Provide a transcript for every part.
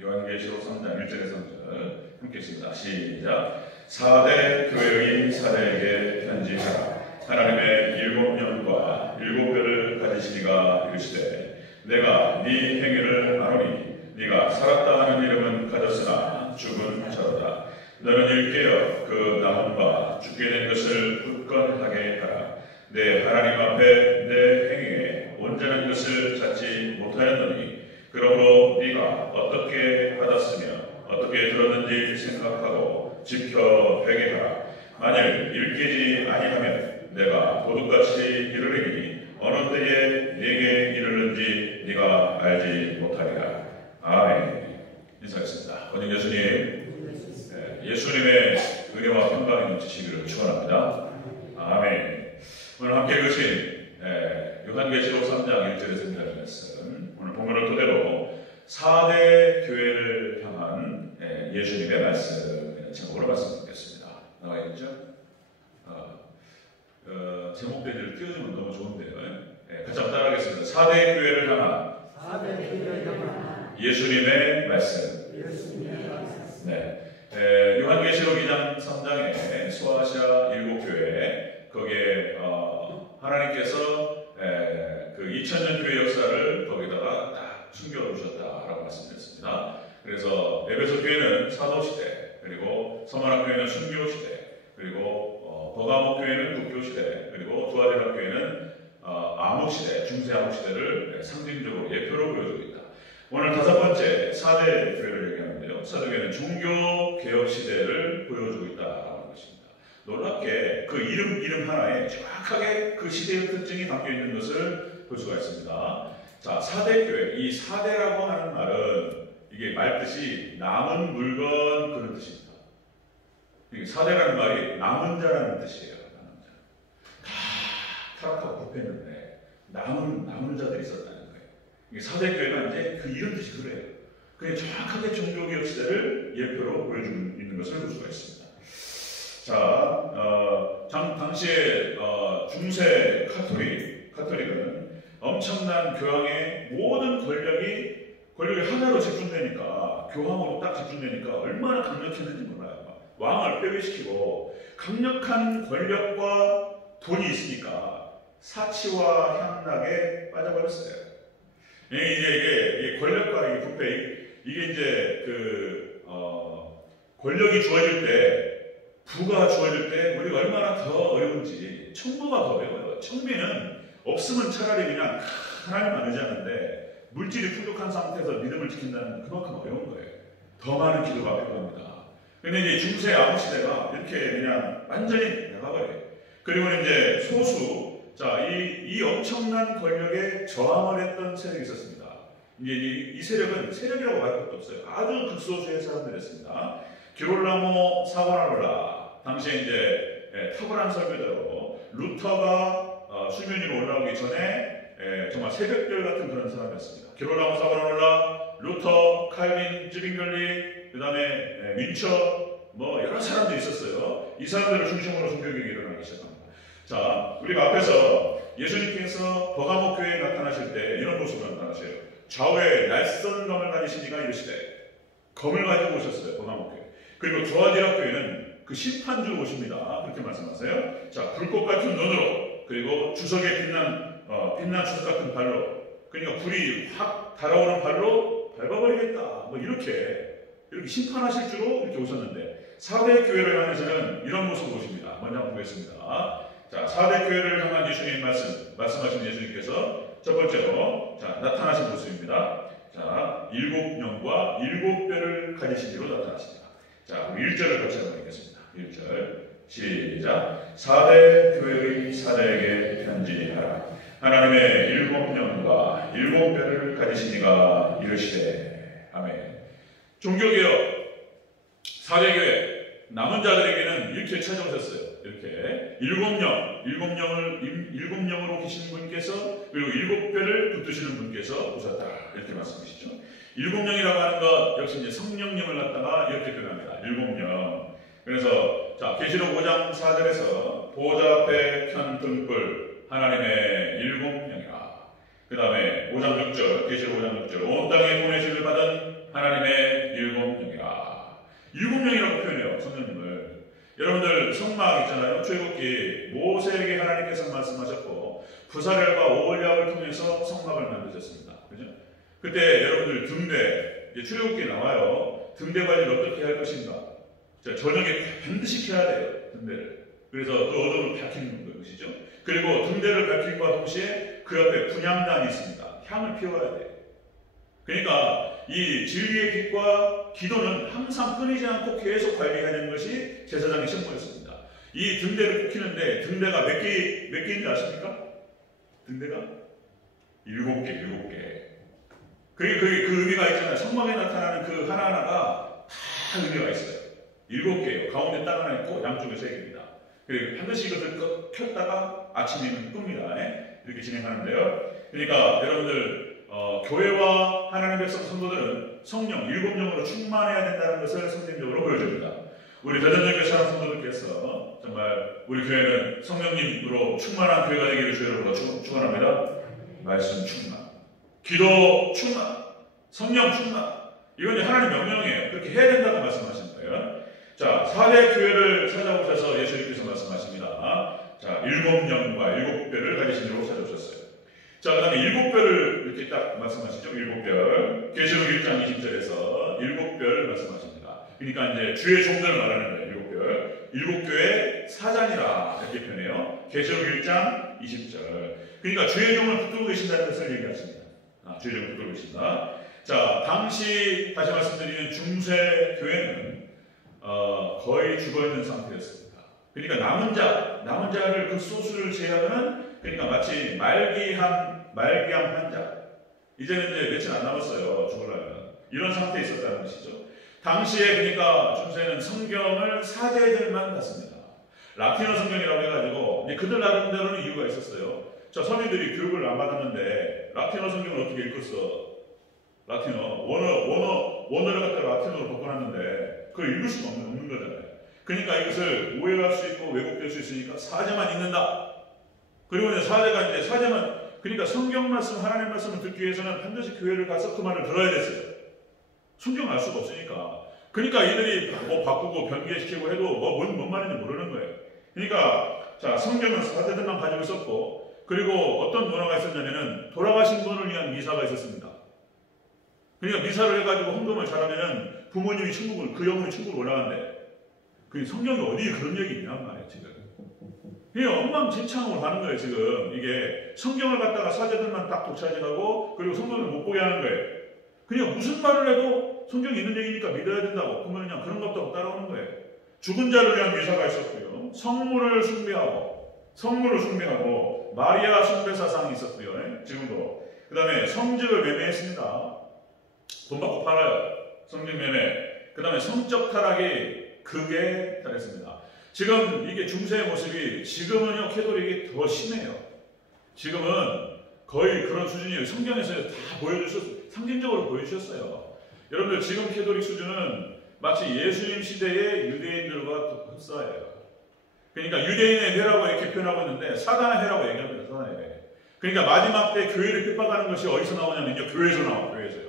요한계시록 3장 1절에서 3절 함께 읽습니다. 시작. 4대 교회의 사대에게 편지하라. 하나님의 7년과 7별을 가지시니가 이르시되 내가 네 행위를 아노니 네가 살았다 하는 이름은 가졌으나 죽은 자로다. 너는 일깨어 그 남은 바 죽게 된 것을 굳건하게 하라. 내 하나님 앞에 내 행위에 온전한 것을 찾지 못하였노니 그러므로 네가 어떻게 받았으며 어떻게 들었는지 생각하고 지켜 회개하라. 만일 일깨지 아니하면 내가 도둑같이 이르리니 어느 때에 네게 이르는지 네가 알지 못하리라. 아멘. 인사했습니다. 원님 예수님, 예수님의 은혜와 평강이 넘치시기를 축원합니다. 아멘. 오늘 함께 읽으신 요한계시록 3장 1절에서 2절 말씀, 오늘 본문을 토대로 4대 교회를 향한 예수님의 말씀 제목으로 말씀드리겠습니다. 나와 있죠? 제목 페이지를 띄워주면 너무 좋은데요. 같이 한번 따라하겠습니다. 4대 교회를 향한 예수님의 말씀. 네. 요한계시록 2장 3장에 소아시아 7교회, 거기에 하나님께서 그 2000년 교회 역사를 거기다가 딱 숨겨두셨다라고 말씀드렸습니다. 그래서 에베소 교회는 사도시대, 그리고 서머나 교회는 순교시대, 그리고 버가모 교회는 국교시대, 그리고 두아디라 교회는 암흑시대, 중세암흑시대를 상징적으로 예표로 보여주고 있다. 오늘 5번째 4대 교회를 얘기하는데요. 사도교회는 종교개혁시대를 보여주고 있다라는 것입니다. 놀랍게 그 이름 하나에 정확하게 그 시대의 특징이 담겨있는 것을 볼 수가 있습니다. 자, 4대 교회, 이 4대라고 하는 말은 이게 말뜻이 남은 물건 그런 뜻입니다. 이게 4대라는 말이 남은 자라는 뜻이에요. 남은 자. 다 타락하고 굽혔는데 남은 자들이 있었다는 거예요. 이게 4대 교회가 이제 그 이런 뜻이 그래요. 그게 정확하게 종교개혁 시대를 예표로 보여주고 있는 것을 볼 수가 있습니다. 자, 당시에 중세 카톨릭은 엄청난 교황의 모든 권력이 하나로 집중되니까, 교황으로 딱 집중되니까 얼마나 강력했는지 몰라요. 왕을 폐위시키고 강력한 권력과 돈이 있으니까 사치와 향락에 빠져버렸어요. 이게 권력과 이 부패, 이게 이제 권력이 주어질 때, 부가 주어질 때 우리가 얼마나 더 어려운지. 청부가 더 어려워요. 청비는 없으면 차라리 그냥 하나님만 의지하는데, 물질이 풍족한 상태에서 믿음을 지킨다는 그만큼 어려운 거예요. 더 많은 기도가 필요합니다. 근데 이제 중세 암흑시대가 이렇게 그냥 완전히 나가버려요. 그리고 이제 소수, 자, 이 엄청난 권력에 저항을 했던 세력이 있었습니다. 이제 이 세력이라고 말 것도 없어요. 아주 극소수의 사람들이었습니다. 기롤라모 사보나롤라, 당시에 이제 탁월한 설교자로 루터가 수면 위로 올라오기 전에 정말 새벽별 같은 그런 사람이었습니다. 기롤라모 사보나롤라, 루터, 칼빈, 쯔빙글리, 그 다음에 민처, 뭐 여러 사람들이 있었어요. 이 사람들을 중심으로 종교개혁이 일어나기 시작합니다. 자, 우리가 앞에서 예수님께서 버가모 교회에 나타나실 때 이런 모습으로 나타나셔요. 좌우에 날선 검을 가지신 이가 이르시되, 검을 가지고 오셨어요. 버가모 교회. 그리고 두아디라 교회는 그 심판주 오십니다. 그렇게 말씀하세요. 자, 불꽃 같은 눈으로, 그리고 주석에 빛난 주석 같은 발로, 그러니까 불이 확 달아오는 발로 밟아버리겠다. 뭐 이렇게 심판하실 줄로 이렇게 오셨는데, 4대 교회를 향해서는 이런 모습을 보십니다. 먼저 한번 보겠습니다. 자, 4대 교회를 향한 예수님 말씀하신 예수님께서 첫 번째로, 자, 나타나신 모습입니다. 자, 7영과 7별을 가지신 이로 나타나십니다. 자, 우리 1절을 같이 한번 읽겠습니다. 1절, 시작. 4대 교회의 사대에게 편지하라. 하나님의 7영과 7별을 가지신 이가 이르시되. 아멘. 종교개혁 4대 교회, 남은 자들에게는 이렇게 찾아오셨어요. 이렇게 7영으로 계시는 분께서, 그리고 7별을 붙드시는 분께서 오셨다. 이렇게 말씀하시죠. 7영이라고 하는 것 역시 이제 성령님을 갖다가 이렇게 표현합니다. 7영. 그래서 자, 계시록 5장 4절에서 보좌 앞에 편 등불 하나님의 7영이라. 그 다음에 5장 6절, 계시록 5장 6절, 온 땅에 보내심을 받은 하나님의 있잖아요. 출애굽기 모세에게 하나님께서 말씀하셨고 부사렐과 오홀리압을 통해서 성막을 만드셨습니다. 그죠? 그때 여러분들 등대, 출애굽기에 나와요. 등대 관리를 어떻게 할 것인가? 자, 저녁에 반드시 켜야 돼요. 등대를. 그래서 그 어둠을 밝히는 것이죠. 그리고 등대를 밝힌과 동시에 그 옆에 분향단이 있습니다. 향을 피워야 돼요. 그러니까 이 진리의 빛과 기도는 항상 끊이지 않고 계속 관리해야 되는 것이 제사장의 책무였습니다. 이 등대를 켜는데 등대가 몇 개인지 아십니까? 등대가 7개. 그 의미가 있잖아요. 성막에 나타나는 그 하나하나가 다 의미가 있어요. 7개예요. 가운데 딱 하나 있고 양쪽에 3개입니다. 그리고 반드시 이것을 켰다가 아침에는 끕니다. 이렇게 진행하는데요. 그러니까 여러분들 교회와 하나님의 백성 성도들은 성령, 7영으로 충만해야 된다는 것을 성경적으로 보여줍니다. 우리 대전역교 사랑 성도들께서 정말 우리 교회는 성령님으로 충만한 교회가 되기를 주여로 축원합니다. 말씀 충만, 기도 충만, 성령 충만. 이건 하나님 명령이에요. 그렇게 해야 된다고 말씀하신 거예요. 자, 4대 교회를 찾아오셔서 예수님께서 말씀하십니다. 자, 7영과 7별을 가지신 로 찾아오셨어요. 자, 그 다음에 7별을 이렇게 딱 말씀하시죠. 7별. 계시록 1장 20절에서 7별 말씀하십니다. 그러니까 이제 주의 종들을 말하는 거예요. 7별. 7교회 사장이라 이렇게 표현해요. 계시록 1장 20절. 그러니까 주의 종을 붙들고 계신다는 것을 얘기하십니다. 주의 종을 붙들고 계신다. 자, 당시 다시 말씀드리는 중세 교회는 거의 죽어있는 상태였습니다. 그러니까 남은 자를 그 소수를 제외하고는 그러니까 마치 말기암 환자. 이제는 이제 며칠 안 남았어요. 죽으려면. 이런 상태에 있었다는 것이죠. 당시에 그러니까 중세는 성경을 사제들만 봤습니다. 라틴어 성경이라고 해가지고 그들 나름대로는 이유가 있었어요. 자, 서민들이 교육을 안 받았는데 라틴어 성경을 어떻게 읽었어? 라틴어 원어를 갖다가 라틴어로 바꿔놨는데 그걸 읽을 수가 없는 거잖아요. 그러니까 이것을 오해할 수 있고 왜곡될 수 있으니까 사제만 읽는다. 그리고 이제 사제만 그러니까 성경 말씀, 하나님 말씀을 듣기 위해서는 반드시 교회를 가서 그 말을 들어야 됐어요. 성경을 알 수가 없으니까. 그러니까 이들이 뭐 바꾸고 변개시키고 해도 뭔 말인지 모르는 거예요. 그러니까 자, 성경은 사제들만 가지고 있었고, 그리고 어떤 문화가 있었냐면은 돌아가신 분을 위한 미사가 있었습니다. 그러니까 미사를 해가지고 헌금을 잘하면은 부모님이 그 영혼이 천국을 올라간대. 그 성경에 어디에 그런 얘기 있냔 말이에요, 지금. 이게 엉망진창으로 가는 거예요, 지금. 이게 성경을 갖다가 사제들만 딱 독차지하고, 그리고 성경을 못 보게 하는 거예요. 그냥 무슨 말을 해도 성경이 있는 얘기니까 믿어야 된다고. 그러면 그런 것도 없고 따라오는 거예요. 죽은 자를 위한 미사가 있었고요. 성물을 숭배하고, 마리아 숭배사상이 있었고요. 지금도. 그 다음에 성직을 매매했습니다. 돈 받고 팔아요. 성직 매매. 그 다음에 성적 타락이 극에 달했습니다. 지금 이게 중세의 모습이 지금은요, 캐톨릭이 더 심해요. 지금은 거의 그런 수준이에요. 성경에서 다 상징적으로 보여주셨어요. 여러분들 지금 캐톨릭 수준은 마치 예수님 시대의 유대인들과 흡사해요. 그러니까 유대인의 해라고 이렇게 표현하고 있는데 사단의 해라고 얘기합니다. 사단의 해. 그러니까 마지막 때 교회를 핍박하는 것이 어디서 나오냐면요, 교회에서 나와요. 교회에서요.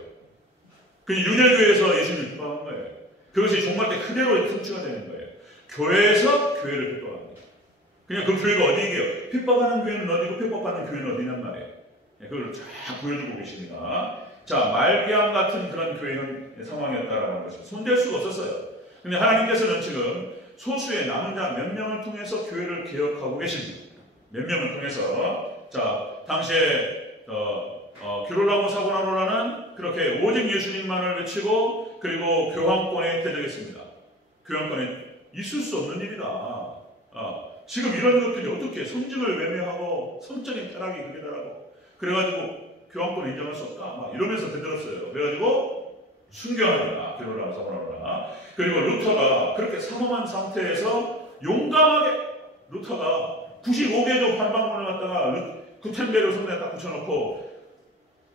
그냥 유대교회에서 예수님을 핍박하는 거예요. 그것이 종말 때 그대로 성취가 되는 거예요. 교회에서 교회를 핍박합니다. 그냥 그 교회가 어디예요? 핍박하는 교회는 어디고 핍박받는 교회는 어디냔 말이에요. 그걸 쫙 보여주고 계십니다. 자, 말기암 같은 그런 교회는 상황이었다라는 것이죠. 손댈 수가 없었어요. 근데 하나님께서는 지금 소수의 남은 자 몇 명을 통해서 교회를 개혁하고 계십니다. 몇 명을 통해서. 자, 당시에 기롤라고 사고나로라는 그렇게 오직 예수님만을 외치고 그리고 교황권에 대적했습니다. 교황권에 있을 수 없는 일이다. 지금 이런 것들이 어떻게 성직을 매매하고 성적인 타락이 그게 다라고 그래가지고 교황권을 인정할 수 없다. 막 이러면서 대들었어요. 그래가지고 순교합니다. 기롤라고 사고나로라. 그리고 루터가 그렇게 삼엄한 상태에서 용감하게 루터가 95개조 반박문을 갖다가 구텐베르 성당에 딱 붙여놓고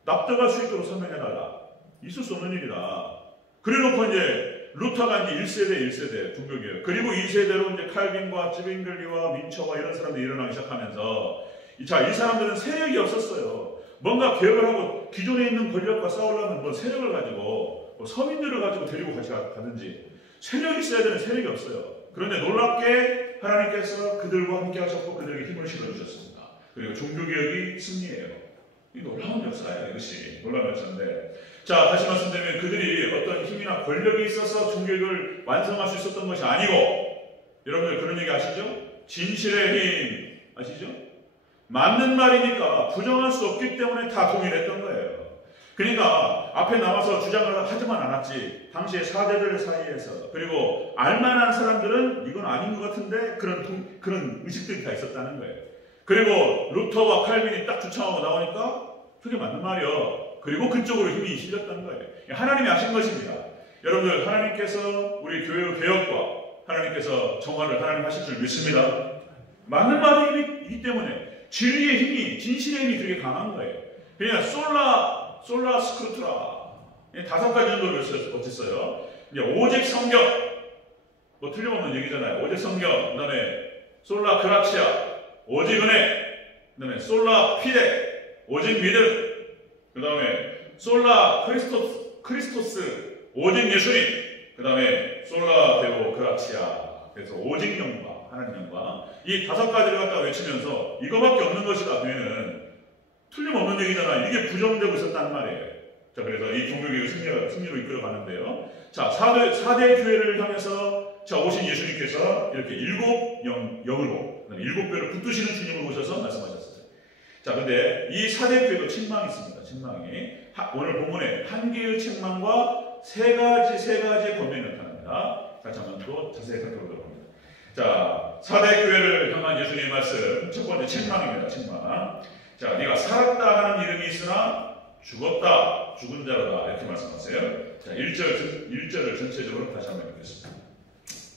납득할 수 있도록 설명해달라. 있을 수 없는 일이다. 그래놓고 이제 루터가 이제 1세대 분교개혁. 그리고 2세대로 이제 칼빈과 쯔빙글리와 민처와 이런 사람들이 일어나기 시작하면서 자, 이 사람들은 세력이 없었어요. 뭔가 개혁을 하고 기존에 있는 권력과 싸우려면 뭐 세력을 가지고 뭐 서민들을 가지고 데리고 같이 가든지 세력이 있어야 되는 세력이 없어요. 그런데 놀랍게 하나님께서 그들과 함께 하셨고 그들에게 힘을 실어주셨습니다. 그리고 종교개혁이 승리해요. 이 놀라운 역사예요. 이것이 놀라운 역사인데, 자, 다시 말씀드리면 그들이 어떤 힘이나 권력이 있어서 종교개혁을 완성할 수 있었던 것이 아니고, 여러분들 그런 얘기 아시죠? 진실의 힘 아시죠? 맞는 말이니까 부정할 수 없기 때문에 다 동일했던 거예요. 그러니까 앞에 나와서 주장을 하지만 않았지, 당시의 사대들 사이에서, 그리고 알만한 사람들은 이건 아닌 것 같은데 그런 의식들이 다 있었다는 거예요. 그리고 루터와 칼빈이 딱 주창하고 나오니까 그게 맞는 말이요. 그리고 그쪽으로 힘이 실렸다는 거예요. 하나님이 하신 것입니다. 여러분들, 하나님께서 우리 교회 개혁과 하나님께서 정화를 하나님 하실 줄 믿습니다. 맞는 말이기 때문에 진리의 힘이, 진실의 힘이 그렇게 강한 거예요. 그냥 솔라 스크루트라 5가지 정도로 어쨌어요. 이제 오직 성경, 뭐 틀림없는 얘기잖아요. 오직 성경, 그 다음에 솔라 그라치아, 오직 은혜, 그 다음에 솔라 피데, 오직 믿음, 그 다음에 솔라 크리스토스, 오직 예수님, 그 다음에 솔라 데오 그라치아, 그래서 오직 영광, 하나님 영광, 이 5가지를 갖다 외치면서 이거밖에 없는 것이다 그러면은 틀림없는 얘기잖아요. 이게 부정되고 있었다는 말이에요. 자, 그래서 이 종교개혁 승리로 이끌어가는데요. 자, 4대 교회를 향해서 자, 오신 예수님께서 이렇게 7영으로 7배를 붙드시는 주님을 오셔서 말씀하셨어요. 자, 근데 이 4대 교회도 책망이 있습니다. 책망이. 오늘 본문에 한 개의 책망과 세 가지의 권면이 나타납니다. 다시 한번 또 자세히 살펴보도록 합니다. 자, 4대 교회를 향한 예수님의 말씀, 첫 번째 책망입니다. 책망. 자, 네가 살았다 하는 이름이 있으나 죽었다, 죽은 자로다, 이렇게 말씀하세요. 자, 1절을 전체적으로 다시 한번 읽겠습니다.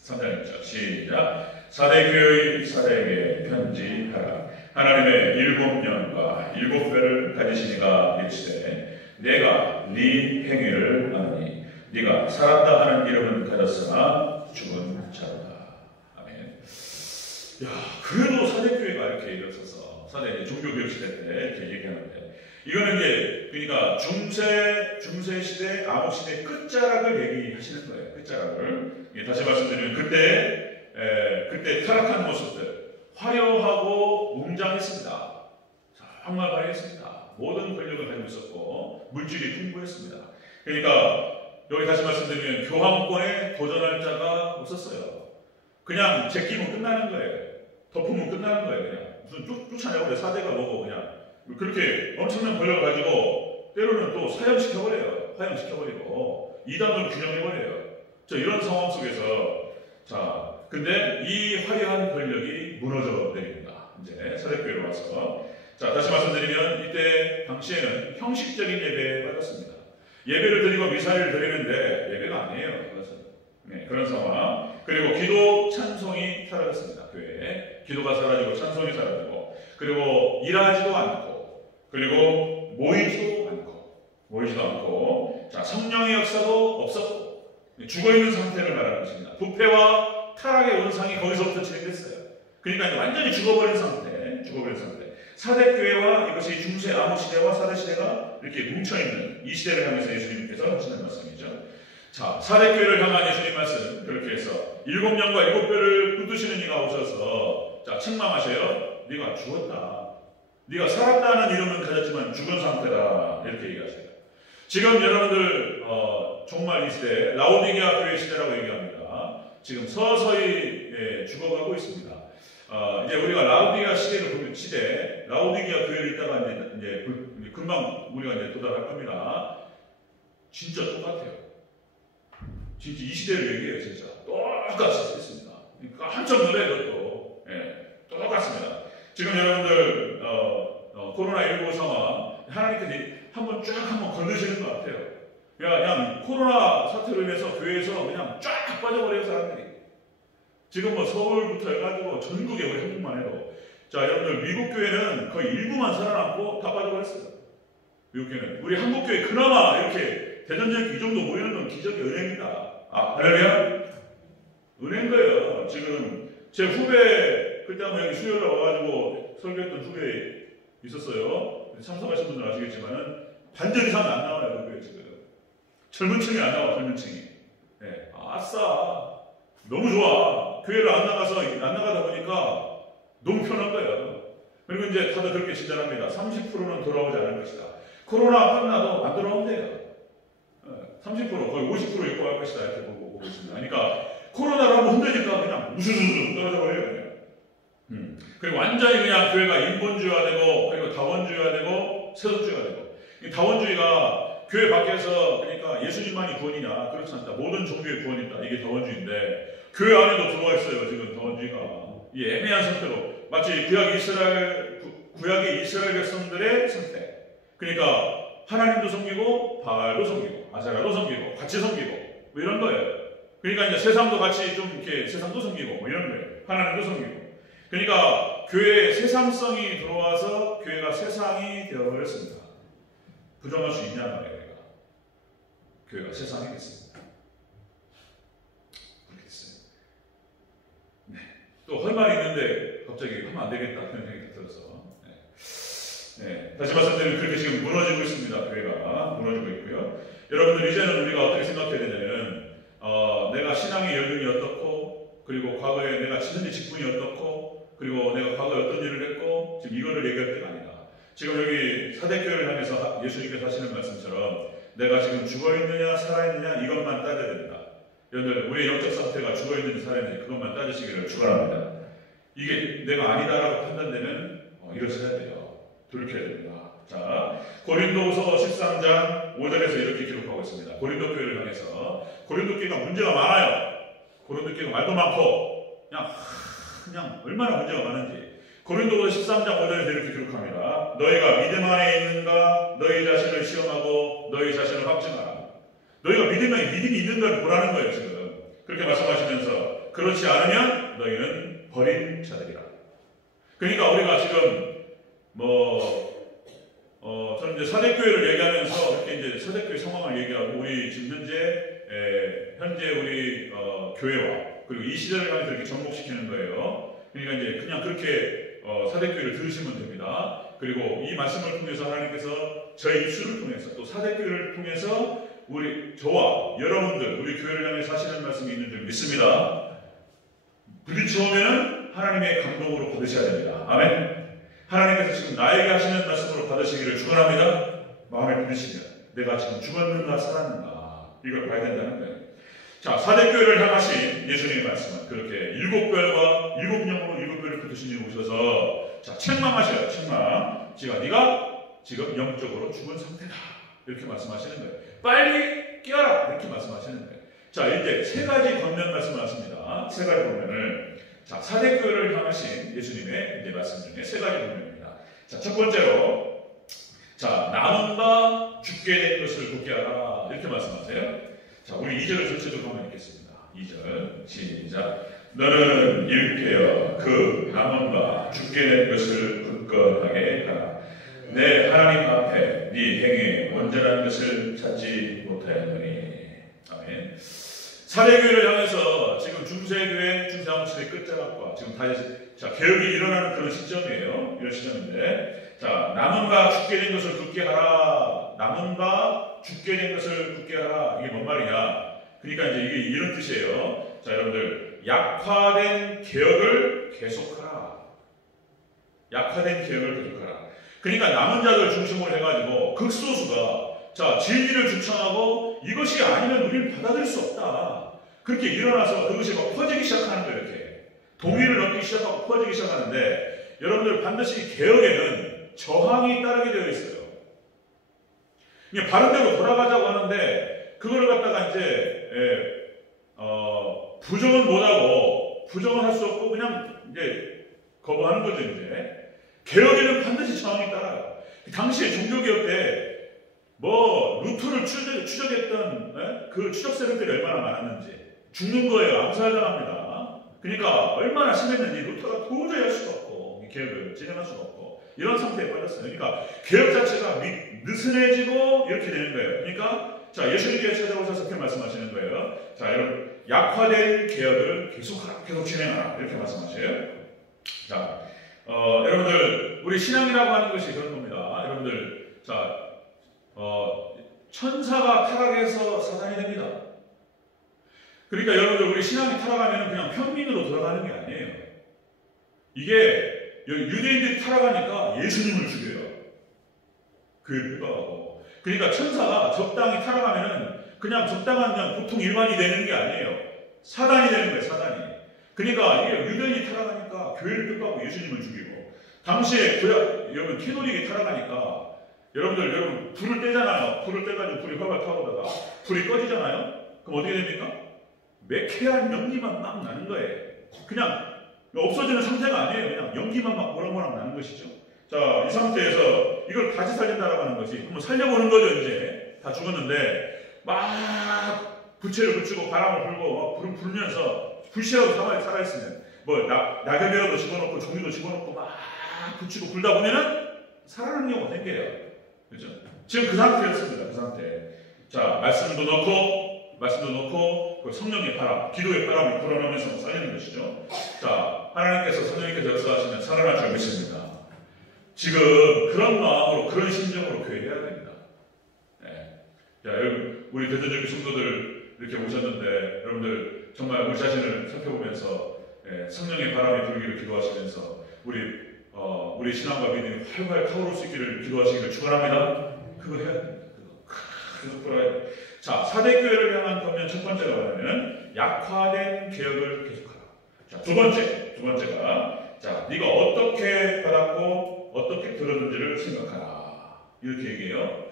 3장 1절 시작. 4대 교회의 사대에게 편지하라. 하나님의 7년과 7배를 가지시니가 이르시되 내가 네 행위를 아노니 네가 살았다 하는 이름은 가졌으나 죽은 자로다. 아멘. 야, 그래도 4대 교회가 이렇게 일어서서 4대 종교개혁 시대 때 이렇게 얘기하는데, 이거는 이제 그러니까 중세 시대, 암흑 시대 끝자락을 얘기하시는 거예요. 끝자락을. 다시 말씀드리면 그때 타락한 모습들, 화려하고 웅장했습니다. 정말 화려했습니다. 모든 권력을 가지고 있었고 물질이 풍부했습니다. 그러니까 여기 다시 말씀드리면 교황권에 도전할 자가 없었어요. 그냥 제끼면 끝나는 거예요. 덮으면 끝나는 거예요. 그냥 무슨 쫓아내고 사대가 뭐고 그냥 그렇게 엄청난 권력을 가지고 때로는 또 사형시켜버려요. 화형시켜버리고 이단으로 균형해버려요. 이런 상황 속에서 자, 근데 이 화려한 권력이 무너져 내립니다. 이제 사대교회로 와서 자, 다시 말씀드리면 이때 당시에는 형식적인 예배에 빠졌습니다. 예배를 드리고 미사를 드리는데 예배가 아니에요. 그것은. 네, 그런 상황. 그리고 기도 찬송이 사라졌습니다. 교회에 기도가 사라지고 찬송이 사라지고, 그리고 일하지도 않고, 그리고 모이지도 않고, 자, 성령의 역사도 없었고 죽어있는 상태를 말하는 것입니다. 부패와 타락의 원상이 거기서부터 진행됐어요. 그러니까 이제 완전히 죽어버린 상태. 4대 교회와 이것이 중세 암흑 시대와 4대 시대가 이렇게 뭉쳐있는 이 시대를 향해서 예수님께서 하시는 말씀이죠. 자, 4대 교회를 향한 예수님 말씀, 그렇게 해서 7년과 7배를 붙드시는 이가 오셔서 자, 책망하셔요. 네가 죽었다. 네가 살았다는 이름은 가졌지만 죽은 상태다. 이렇게 얘기하세요. 지금 여러분들 정말 이 시대 라오디게아 교회 시대라고 얘기합니다. 지금 서서히 죽어가고 있습니다. 이제 우리가 라오디게아 시대를 보면 라오디게아 교회를 있다가 이제 금방 우리가 이제 도달할 겁니다. 진짜 똑같아요. 진짜 이 시대를 얘기해요. 진짜 똑같이 있습니다. 그러니까 한참 놀래요. 또 똑같습니다. 지금 여러분들 코로나19 상황 하나님께서 한번 건드시는 것 같아요. 그냥 코로나 사태로 인해서 교회에서 그냥 쫙 빠져버려요. 사람들이. 지금 뭐 서울부터 해가지고 전국에 우리 한국만 해도 자, 여러분들 미국 교회는 거의 일부만 살아남고 다 빠져버렸어요. 미국 교회는. 우리 한국 교회 그나마 이렇게 대전적 이 정도 모이는 건 기적의 은혜입니다. 할렐루야? 은혜인 거예요. 지금 제 후배 그때 한번 여기 수요일에 와가지고 설교했던 후배 있었어요. 참석하신 분들 아시겠지만은 반절 이상 안 나와요. 그 교회 지금. 젊은 층이 안 나와. 젊은 층이. 네. 아싸. 너무 좋아. 교회를 안 나가다 보니까 너무 편한 거예요. 그리고 이제 다들 그렇게 진단합니다. 30%는 돌아오지 않을 것이다. 코로나 끝나도 안 돌아온대요. 30% 거의 50% 입고할 것이다 이렇게 보고 있습니다. 그러니까 코로나로 한번 흔드니까 그냥 우수수수 떨어져 버려요. 그리고 완전히 그냥 교회가 인본주의화되고 그리고 다원주의화되고 세속주의화되고 이 다원주의가 교회 밖에서 그러니까 예수님만이 구원이냐 그렇지 않다. 모든 종교의 구원이 있다. 이게 다원주의인데 교회 안에도 들어와 있어요. 지금 다원주의가 이 애매한 상태로 마치 구약의 이스라엘 백성들의 상태. 그러니까 하나님도 섬기고 바알도 섬기고 아세라도 섬기고 같이 섬기고 뭐 이런 거예요. 그러니까 이제 세상도 같이 좀 이렇게 세상도 섬기고 뭐 이런 거예요. 하나님도 섬기고. 그러니까 교회의 세상성이 들어와서 교회가 세상이 되어버렸습니다. 부정할 수 있냐 말이에요. 교회가 세상이 됐습니다. 그렇게 됐어요. 네. 또 할 말이 있는데 갑자기 하면 안 되겠다 그런 생각이 들어서 네. 다시 말씀드리면 그렇게 지금 무너지고 있습니다. 교회가 무너지고 있고요. 여러분들 이제는 우리가 어떻게 생각해야 되냐면 내가 신앙의 연륜이 어떻고 그리고 과거에 내가 현재 직분이 어떻고 그리고 내가 과거에 어떤 일을 했고 지금 이거를 얘기할 때가 아니다. 지금 여기 사대교회를 향해서 예수님께서 하시는 말씀처럼 내가 지금 죽어있느냐 살아있느냐 이것만 따져야 된다. 여러분들 우리의 영적 상태가 죽어있는지 살아있는지 그것만 따지시기를 축원합니다. 이게 내가 아니다라고 판단되면 일어서야 돼요. 돌이켜야 됩니다. 자, 고린도후서 13장 5절에서 이렇게 기록하고 있습니다. 고린도 교회를 향해서 고린도 교회가 문제가 많아요. 고린도 교회가 말도 많고 그냥 얼마나 문제가 많은지 고린도후서 13장 5절에서 이렇게 기록합니다. 너희가 믿음 안에 있는가 너희 자신을 시험하고 너희 자신을 확증하라. 너희가 믿음이 있는 걸 보라는 거예요. 지금 그렇게 말씀하시면서 그렇지 않으면 너희는 버린 자들이라. 그러니까 우리가 지금 저는 이제 사대교회를 얘기하면서 이렇게 이제 사대교회 상황을 얘기하고 우리 지금 현재 우리 교회와 그리고 이 시대를 향해서 이렇게 접목시키는 거예요. 그러니까 이제 그냥 그렇게 사대교회를 들으시면 됩니다. 그리고 이 말씀을 통해서 하나님께서 저의 입술을 통해서 또 사대교회를 통해서 저와 여러분들 우리 교회를 향해 사시는 말씀이 있는 줄 믿습니다. 부딪혀오면 하나님의 감동으로 받으셔야 됩니다. 아멘. 하나님께서 지금 나에게 하시는 말씀으로 받으시기를 축원합니다. 마음에 부딪히면 내가 지금 죽었는가 살았는가 이걸 봐야 된다는 거예요. 자, 사대교회를 향하신 예수님의 말씀은 그렇게 7별과 7영으로 7별을 붙으신 일 오셔서 자, 책망하셔요. 책망. 네가 지금 영적으로 죽은 상태다. 이렇게 말씀하시는 거예요. 빨리 깨어라. 이렇게 말씀하시는 거예요. 자, 이제 세 가지 권면 말씀을 하십니다. 세 가지 권면을 자, 사대교회를 향하신 예수님의 이제 말씀 중에 세 가지 부분입니다. 자, 첫 번째로, 자, 남은 바 죽게 된 것을 굳게 하라. 이렇게 말씀하세요. 자, 우리 2절을 전체적으로 한번 읽겠습니다. 2절, 시작. 너는 일깨어 그 남은 바 죽게 된 것을 굳건하게 하라. 내 하나님 앞에 네 행위의 온전한 것을 찾지 못하였느니. 아멘. 사대교회를 향해서 지금 중세교회, 중세왕실의 끝자락과 지금 자, 개혁이 일어나는 그런 시점이에요. 이런 시점인데, 자, 남은 바 죽게 된 것을 굳게 하라. 남은 바 죽게 된 것을 굳게 하라. 이게 뭔 말이냐? 그러니까 이제 이게 이런 뜻이에요. 자, 여러분들, 약화된 개혁을 계속하라. 약화된 개혁을 계속하라. 그러니까 남은 자들 중심으로 해가지고 극소수가 자, 진리를 주창하고 이것이 아니면 우리는 받아들일 수 없다. 그렇게 일어나서 그것이 막 퍼지기 시작하는 거예요. 이렇게. 동의를 얻기 시작하고 퍼지기 시작하는데 여러분들 반드시 개혁에는 저항이 따르게 되어 있어요. 그냥 바른 대로 돌아가자고 하는데 그걸 갖다가 이제 부정은 못하고 부정은 할 수 없고 그냥 이제 거부하는 거죠. 이제 개혁에는 반드시 저항이 따라요. 당시에 종교개혁 때 루터를 추적했던 그 추적 세력들이 얼마나 많았는지 죽는 거예요. 암살당합니다. 그러니까 얼마나 심했는지 루터가 도저히 할 수가 없고 개혁을 진행할 수가 없고 이런 상태에 빠졌어요. 그러니까 개혁 자체가 느슨해지고 이렇게 되는 거예요. 그러니까 자, 예수님께서 찾아오셔서 이렇게 말씀하시는 거예요. 자, 여러분 약화된 개혁을 계속하라, 계속 진행하라 이렇게 말씀하셔요. 자, 여러분들 우리 신앙이라고 하는 것이 그런 겁니다. 여러분들 자. 천사가 타락해서 사단이 됩니다. 그러니까 여러분들 우리 신앙이 타락하면 그냥 평민으로 돌아가는 게 아니에요. 이게 유대인들이 타락하니까 예수님을 죽여요. 교회를 핍박하고. 그러니까 천사가 적당히 타락하면은 그냥 적당한 그냥 보통 일반이 되는 게 아니에요. 사단이 되는 거예요, 사단이. 그러니까 이게 유대인이 타락하니까 교회를 핍박하고 예수님을 죽이고. 당시에 여러분 캐톨릭이 타락하니까 여러분 불을 떼잖아요. 불을 떼가지고 불이 활발 타오르다가 불이 꺼지잖아요. 그럼 어떻게 됩니까? 매캐한 연기만 막 나는 거예요. 그냥 없어지는 상태가 아니에요. 그냥 연기만 막 모락모락 나는 것이죠. 자, 이 상태에서 이걸 다시 살린다라고 하는 것이 한번 살려보는 거죠. 이제 다 죽었는데 막 부채를 붙이고 바람을 불고 막 불을 불면서 불씨라도 살아있으면 뭐 낙엽이라도 집어넣고 종이도 집어넣고 막 붙이고 불다 보면은 살아나는 경우가 생겨요. 그렇죠? 지금 그 상태였습니다. 그 상태. 자, 말씀도 넣고 그 성령의 바람, 기도의 바람을 불어넣으면서 살리는 것이죠. 자, 하나님께서 성령님께서 역사하시면 살아날 줄 믿습니다. 지금 그런 마음으로 그런 심정으로 교회해야 됩니다. 네. 자, 여러분 우리 대전적인 성도들 이렇게 오셨는데 여러분들 정말 우리 자신을 살펴보면서 성령의 바람이 불기를 기도하시면서 우리 신앙과 믿음이 활활 타오를 수 있기를 기도하시기를 축원합니다. 그거 해야 됩니다. 계속 돌아야 돼요. 자, 사대교회를 향한 권면 첫 번째가 뭐냐면 약화된 개혁을 계속하라. 자, 두 번째가 자, 네가 어떻게 받았고 어떻게 들었는지를 생각하라. 이렇게 얘기해요.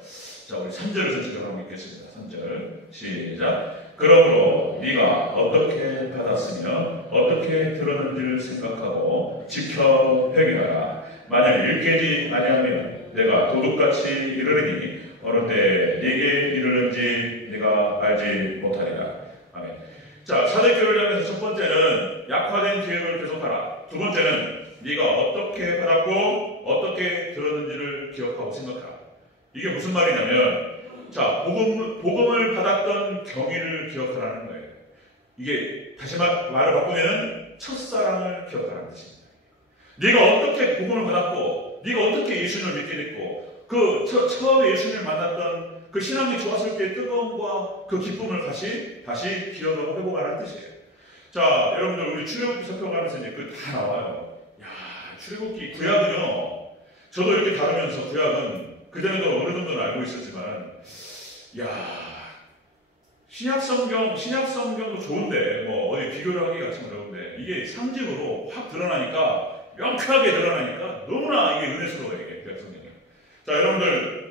자, 우리 3절에서 지금 한번 읽겠습니다. 3절 시작. 그러므로 네가 어떻게 받았으며 어떻게 들었는지를 생각하고 지켜 회개하라. 만약 일깨지 아니하면 내가 도둑같이 이르리니 어느 때 네게 이르는지 네가 알지 못하리라. 아멘. 자, 사대교회를 하면서 첫 번째는 약화된 계획을 계속하라. 두 번째는 네가 어떻게 받았고 어떻게 들었는지를 기억하고 생각하라. 이게 무슨 말이냐면 자, 복음을 받았던 경위를 기억하라는 거예요. 이게 다시 말을 바꾸면 첫사랑을 기억하라는 뜻입니다. 네가 어떻게 복음을 받았고 네가 어떻게 예수님을 믿게 됐고 그 처음에 예수님을 만났던 그 신앙이 좋았을 때의 뜨거움과 그 기쁨을 다시 기억하고 회복하라는 뜻이에요. 자, 여러분들 우리 출애굽기 살펴가면서 이제 그 다 나와요. 야, 출애굽기 구약은요. 저도 이렇게 다루면서 구약은 그전에도 어느 정도는 알고 있었지만, 야, 신약 성경도 좋은데 뭐 어디 비교를 하기가 참 어려운데 이게 상징으로 확 드러나니까 명쾌하게 드러나니까 너무나 이게 은혜스러워요. 이게 구약 성경이. 자, 여러분들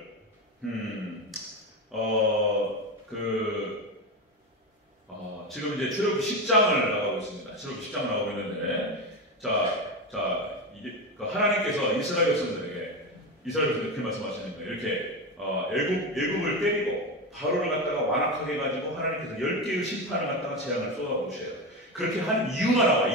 지금 이제 출애굽기 10장을 나가고 있습니다. 출애굽기 10장 나가고 있는데, 이게 하나님께서 이스라엘 백성들에게 이렇게 말씀하시는 거예요. 이렇게 애굽을 때리고 바로를 갖다가 완악하게 해가지고 하나님께서 10개의 심판을 갖다가 재앙을 쏟아부으셔요. 그렇게 한 이유가 나와.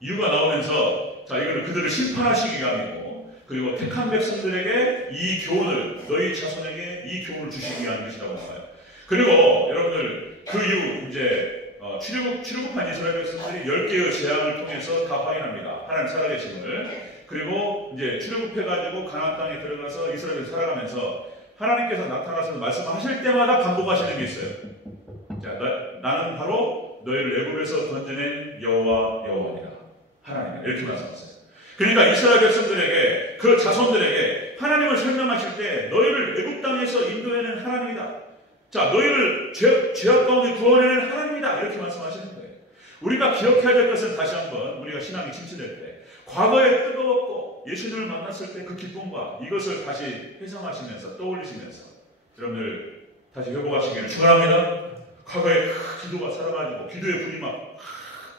이유가 나오면서 자, 이거를 그들을 심판하시기 위함이고, 그리고 택한 백성들에게 이 교훈을 너희 자손에게 이 교훈을 주시기 위한 것이라고 나와요. 그리고 여러분들 그 이후 이제 출애굽한 이스라엘 백성들이 10개의 재앙을 통해서 다 확인합니다. 하나님 살아계심을. 그리고 이제 출애굽해가지고 가나안 땅에 들어가서 이스라엘을 살아가면서 하나님께서 나타나서 말씀하실 때마다 반복하시는 게 있어요. 자, 나는 바로 너희를 애굽에서 건져낸 여호와니라. 하나님 이렇게 말씀하셨어요. 그러니까 이스라엘 백성들에게 그 자손들에게 하나님을 설명하실 때 너희를 애굽 땅에서 인도해낸 하나님이다. 자, 너희를 죄악 가운데 구원해낸 하나님이다. 이렇게 말씀하시는 거예요. 우리가 기억해야 될 것은 다시 한번 우리가 신앙이 침체될 때 과거에 뜨거웠고 예수님을 만났을 때 그 기쁨과 이것을 다시 회상하시면서 떠올리시면서 여러분들 다시 회복하시기를 축원합니다. 과거에 기도가 살아가지고 기도의 불이 막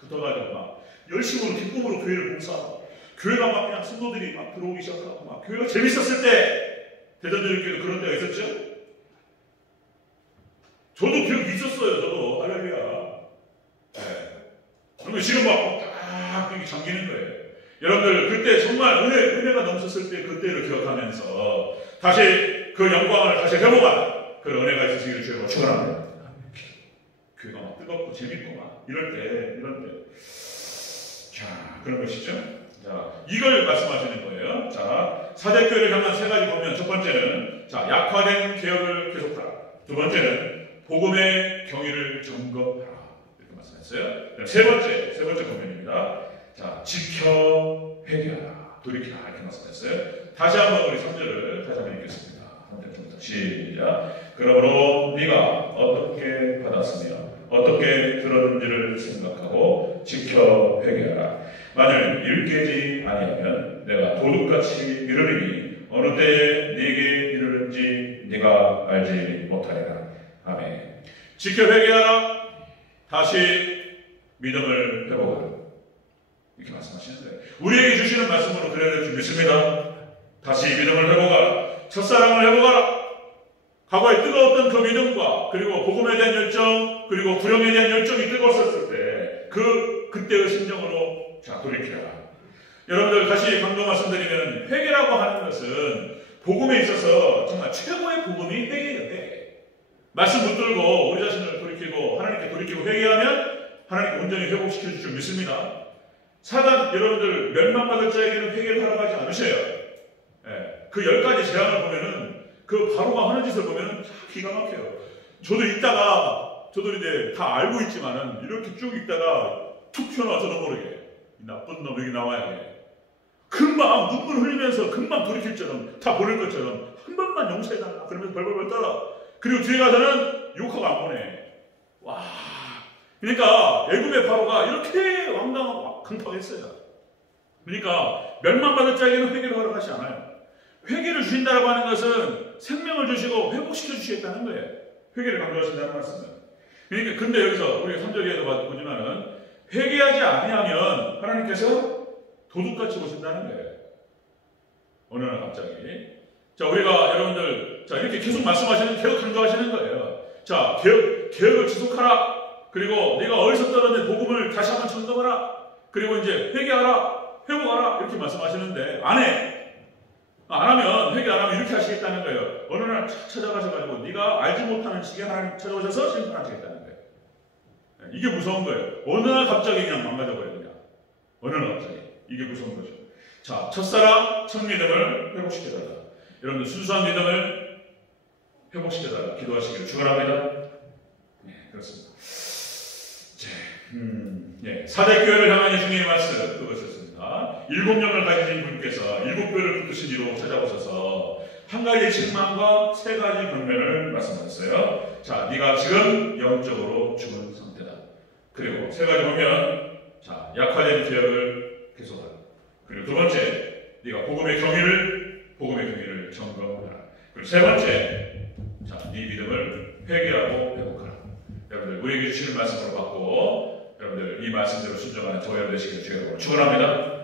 붙어가지고 막 열심으로 기쁨으로 교회를 봉사하고 교회가 막 그냥 성도들이 막 들어오기 시작하고 막 교회가 재밌었을 때 대전교회도 그런 때가 있었죠. 저도 기억이 있었어요. 저도 할렐루야. 네. 그리고 지금 막 이렇게 잠기는 거예요. 여러분들 그때 정말 은혜가 넘쳤을 때 그때를 기억하면서 다시 그 영광을 다시 회복하는 그런 은혜가 있으시기를 주여 축원합니다. 교회가 막 뜨겁고 재밌고 막 이럴 때 자, 그런 것이죠. 자, 이걸 말씀하시는 거예요. 자, 사대교회를 향한 세 가지 보면 첫 번째는 자, 약화된 개혁을 계속하라. 두 번째는 복음의 경위를 점검하라. 말씀했어요. 세 번째 본문입니다. 자, 지켜 회개하라, 돌이키라 이렇게 말씀했어요. 다시 한번 우리 3절을 다시 한번 읽겠습니다. 3절부터 시작. 그러므로 네가 어떻게 받았으며 어떻게 들었는지를 생각하고 지켜 회개하라. 만일 일깨지 아니하면 내가 도둑같이 이르리니 어느 때에 네게 이르는지 네가 알지 못하리라. 아멘. 지켜 회개하라. 다시 믿음을 회복하라. 이렇게 말씀하시는데 우리에게 주시는 말씀으로 그래야 될 줄 믿습니다. 다시 믿음을 회복하라. 첫사랑을 회복하라. 과거에 뜨거웠던 그 믿음과 그리고 복음에 대한 열정 그리고 구령에 대한 열정이 뜨거웠을 때 그때의 심정으로 자 돌이키라. 여러분들 다시 강조 말씀드리면 회개라고 하는 것은 복음에 있어서 정말 최고의 복음이 회개예요. 말씀 붙들고 우리 자신을 돌이키고 하나님께 돌이키고 회개하면 하나님께 온전히 회복시켜 주실 줄 믿습니다. 사단 여러분들 멸망받을 자에게는 회개를 하러 가지 않으셔요. 예, 그 10가지 재앙을 보면은 그 바로가 하는 짓을 보면은 기가 막혀요. 저도 이제 다 알고 있지만은 이렇게 쭉 읽다가 툭 튀어나와 저도 모르게 이 나쁜 놈 여기 나와야 돼. 금방 눈물 흘리면서 금방 돌이킬처럼 다 보낼 것처럼 한 번만 용서해달라 그러면서 벌벌벌 떨어. 그리고 뒤에 가서는 욕하고 안 보내. 와. 그러니까 애굽의 바로가 이렇게 강팍했어요. 그러니까 멸망받을 자에게는 회개를 허락하지 않아요. 회개를 주신다라고 하는 것은 생명을 주시고 회복시켜 주시겠다는 거예요. 회개를 강조하신다는 말씀은. 그러니까 근데 여기서 우리가 3절에도 보지만은 회개하지 아니하면 하나님께서 도둑같이 보신다는 거예요. 어느 날 갑자기. 자, 우리가 여러분들 자 이렇게 계속 말씀하시는 계속 강조하시는 거예요. 자, 개혁을 지속하라. 그리고 네가 어디서 떨어진 복음을 다시 한번 청정하라. 그리고 이제 회개하라, 회복하라 이렇게 말씀하시는데 안 하면 회개 안 하면 이렇게 하시겠다는 거예요. 어느 날 찾아가셔가지고 네가 알지 못하는 시기에 하나님 찾아오셔서 심판하시겠다는 거예요. 이게 무서운 거예요. 어느 날 갑자기 그냥 망가져버려요. 그냥 어느 날 갑자기 이게 무서운 거죠. 자, 첫사랑 첫 믿음을 회복시켜달라. 여러분들 순수한 믿음을 회복시켜달라 기도하시기를 축원합니다. 네, 그렇습니다. 사대교회를 향한 예수님의 말씀 그것이었습니다. 7명을 가지신 분께서 7교회를 붙드신 이로 찾아오셔서 한 가지 책망과 3가지 권면을 말씀하셨어요. 자, 네가 지금 영적으로 죽은 상태다. 그리고 3가지 권면, 자, 약화된 기억을 계속하라. 그리고 2번째, 네가 복음의 경위를 점검하라. 그리고 3번째, 자, 네 믿음을 회개하고 회복하라. 여러분들 우리에게 주시는 말씀으로 받고 여러분들 이 말씀대로 순종하는 저희가 되시길 주의 이름으로 축원합니다.